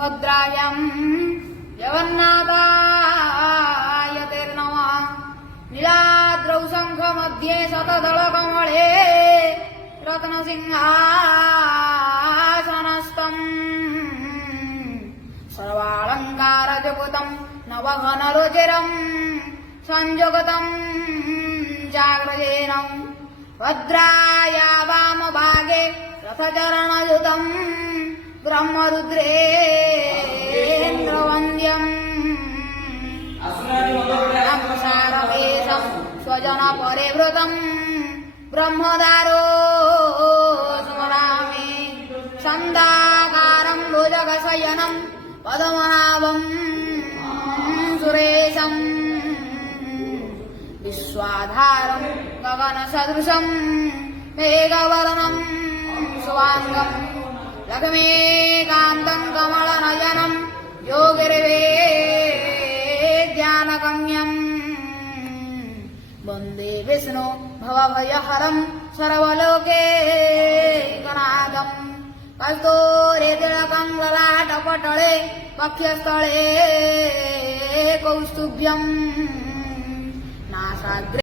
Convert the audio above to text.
सुभद्रायाम् जगन्नाथायतेर्नमः नीलाद्रौ शङ्खमध्ये शतदलकमले रत्नसिंहासनस्थम् सर्वालङ्कारयुक्तम् नवघनरुचिरम् संयुगतम् जाग्रजेन भद्राया वामभागे रथचरणयुतम् ब्रह्मरुद्रेन्द्रवन्द्यम् ब्रह्मसारवेशम् स्वजनपरिवृतम् ब्रह्मदारो स्मरामि छन्दाकारम् भुजगशयनम् पद्मनाभम् सुरेशम् विश्वाधारम् गगनसदृशम् मेघवर्णम् शुभाङ्गम् लक्ष्मीकान्तम् कमलनयनम् योगिर्वेद्यानगम्यम् वन्दे विष्णु भवभयहरम् सर्वलोकैकनाथम् कस्तूरितिलकम् ललाटपटले वक्षस्थले कौस्तुभ्यम् नासाग्रे